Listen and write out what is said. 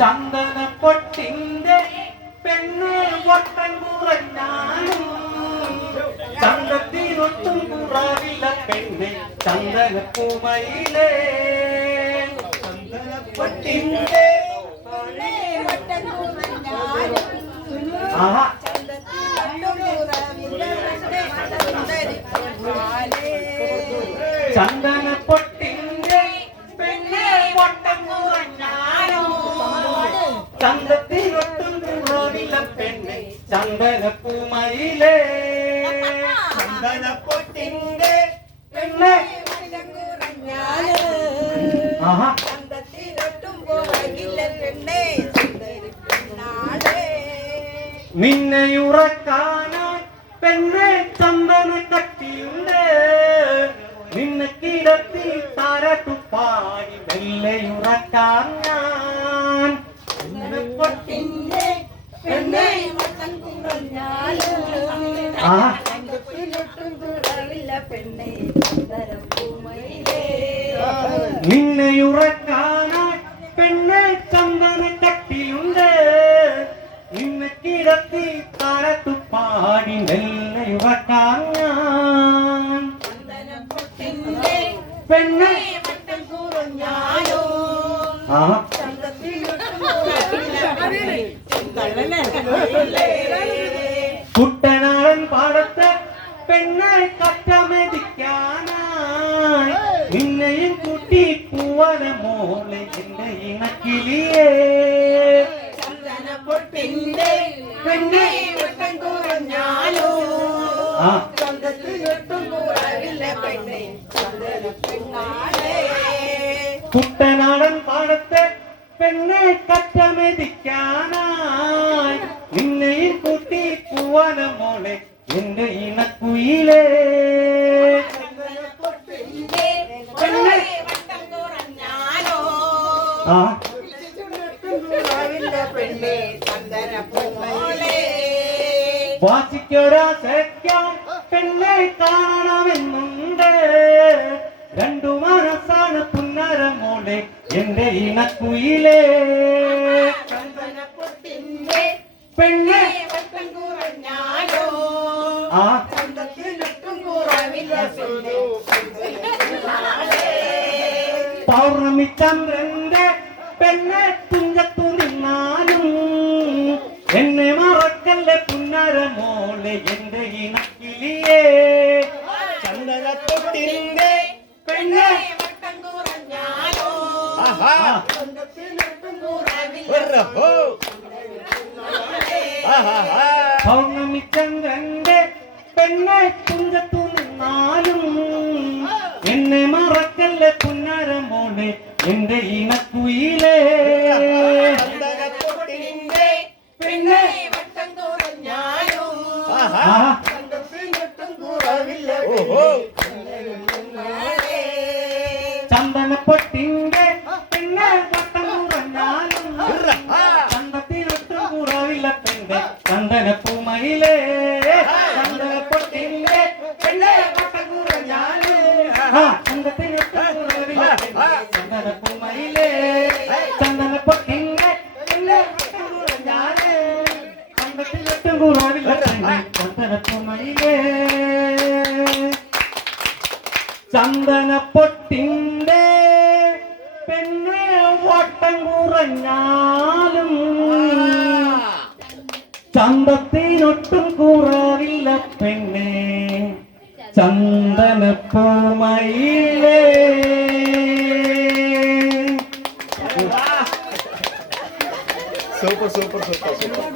ചന്ദന പൊട്ടിന്റെ പെണ്ണ് പൊട്ടൻ കുറഞ്ഞാലും ചന്തത്തിനൊട്ടും കുറവില്ല പെണ്ണ് ചന്ദനപ്പൂമയിലേ ചന്ദനപ്പൊട്ടിന്റെ ചന്ദനപ്പൊട്ടിന്റെ പെണ്ണ് പൊട്ടൻ കുറഞ്ഞാലും ചന്തത്തിനൊട്ടും കുറവില്ല പെണ്ണ് ചന്ദനപ്പൂമയിലേ ചന്ദനപ്പൊട്ടിന്റെ പെണ്ണ് നിന്നെയുറക്കാനായി പെണ്ണെ ചന്ദന കട്ടിയുണ്ട് നിന്നെ കിടത്തി താരട്ടുപാടി വെള്ളയുറക്കാൻ ഞാൻ പൊട്ടിന്റെ പെണ്ണെ വട്ടം കുറഞ്ഞാലും പെണ്ണെ നിന്നെയുറക്കാനായി പെണ്ണെ ചന്ദന കട്ടിയുണ്ട് നിന്നെ കിടത്തി താരട്ടുപാടി വെള്ളയുറക്കാൻ ഞാൻ പെണ്ണെ വട്ടം കുറഞ്ഞാലും കുട്ടനാടൻ പാടത്ത് പെണ്ണെ കറ്റമെതിക്കാനായി നിന്നെയും കൂട്ടി പൂവന മോളെ എന്റെ ഇണക്കിളിയേ ചന്ദനപ്പൊട്ടിന്റെ പെണ്ണെ വട്ടം കുറഞ്ഞാലോ ചന്തത്തിനൊട്ടും കുറവില്ല പെണ്ണെ ചന്ദനപ്പെണ്ണാളേ കുട്ടനാടൻ പാടത്ത് പെണ്ണെ കറ്റമെതിക്കാനായി നിന്നെയും കൂട്ടി പൂവന മോളെ എന്റെ ഇണക്കുയിലേ പെണ്ണെ വട്ടം കുറഞ്ഞാലോ പെണ്ണെ ചന്ദനപ്പെണ്ണാളേ വാശിക്കൊരാശയ്ക്കാൻ പെണ്ണെ കാണണമെന്നുണ്ട് രണ്ടു മനസ്സാണ് പുന്നര മോളെ എന്റെ ഇണക്കുയിലേ ചന്ദനപ്പൊട്ടിന്റെ പെണ്ണെ വട്ടം കുറഞ്ഞാലോ ചന്തത്തിനൊട്ടും കുറവില്ല പെണ്ണെ പൗർണമി ചന്ദ്രന്റെ പെണ്ണെ തുഞ്ചത്തു നിന്നാലും എന്നെ മറക്കല്ലേ പുന്നര മോളെ എന്റെ ഇണക്കിളിയേ ചന്ദനപ്പൊട്ടിന്റെ പെണ്ണെ വട്ടം കുറഞ്ഞാലോ ചന്തത്തിനൊട്ടും കുറവില്ല പൗർണമി ചന്ദ്രന്റെ പെണ്ണെ തുഞ്ചത്തു നിന്നാലും എന്നെ മറക്കല്ലേ പുന്നര മോളെ എന്റെ ഇണക്കുയിലേ പെണ്ണെ വട്ടം കുറഞ്ഞാലോ ചന്തത്തിനൊട്ടും കുറവില്ല ചന്ദനപ്പൊട്ടിന്റെ പെണ്ണെ വട്ടം കുറഞ്ഞാലും ചന്തത്തിനൊട്ടും കുറവില്ല പെണ്ണെ ചന്ദനപ്പൂമയിലേ ചന്ദനപ്പൊട്ടിന്റെ പെണ്ണെ വട്ടം കുറഞ്ഞാലും ചന്തത്തിനൊട്ടും കുറവില്ല പെണ്ണെ ചന്ദനപ്പൂമയിലേ ചന്ദനപ്പൊട്ടിന്റെ പെണ്ണെ വട്ടം കുറഞ്ഞാലും ചന്തത്തിനൊട്ടും കുറവില്ല പെണ്ണെ ചന്ദനപ്പൂമയിലേ ചന്ദനപ്പൊട്ടിന്റെ പെണ്ണെ വട്ടം കുറഞ്ഞാലും ചന്തത്തിനൊട്ടും കുറവില്ല പെണ്ണെ ചന്ദനപ്പൂമയിലേ സൂപ്പർ സൂപ്പർ സൂപ്പർ സൂപ്പർ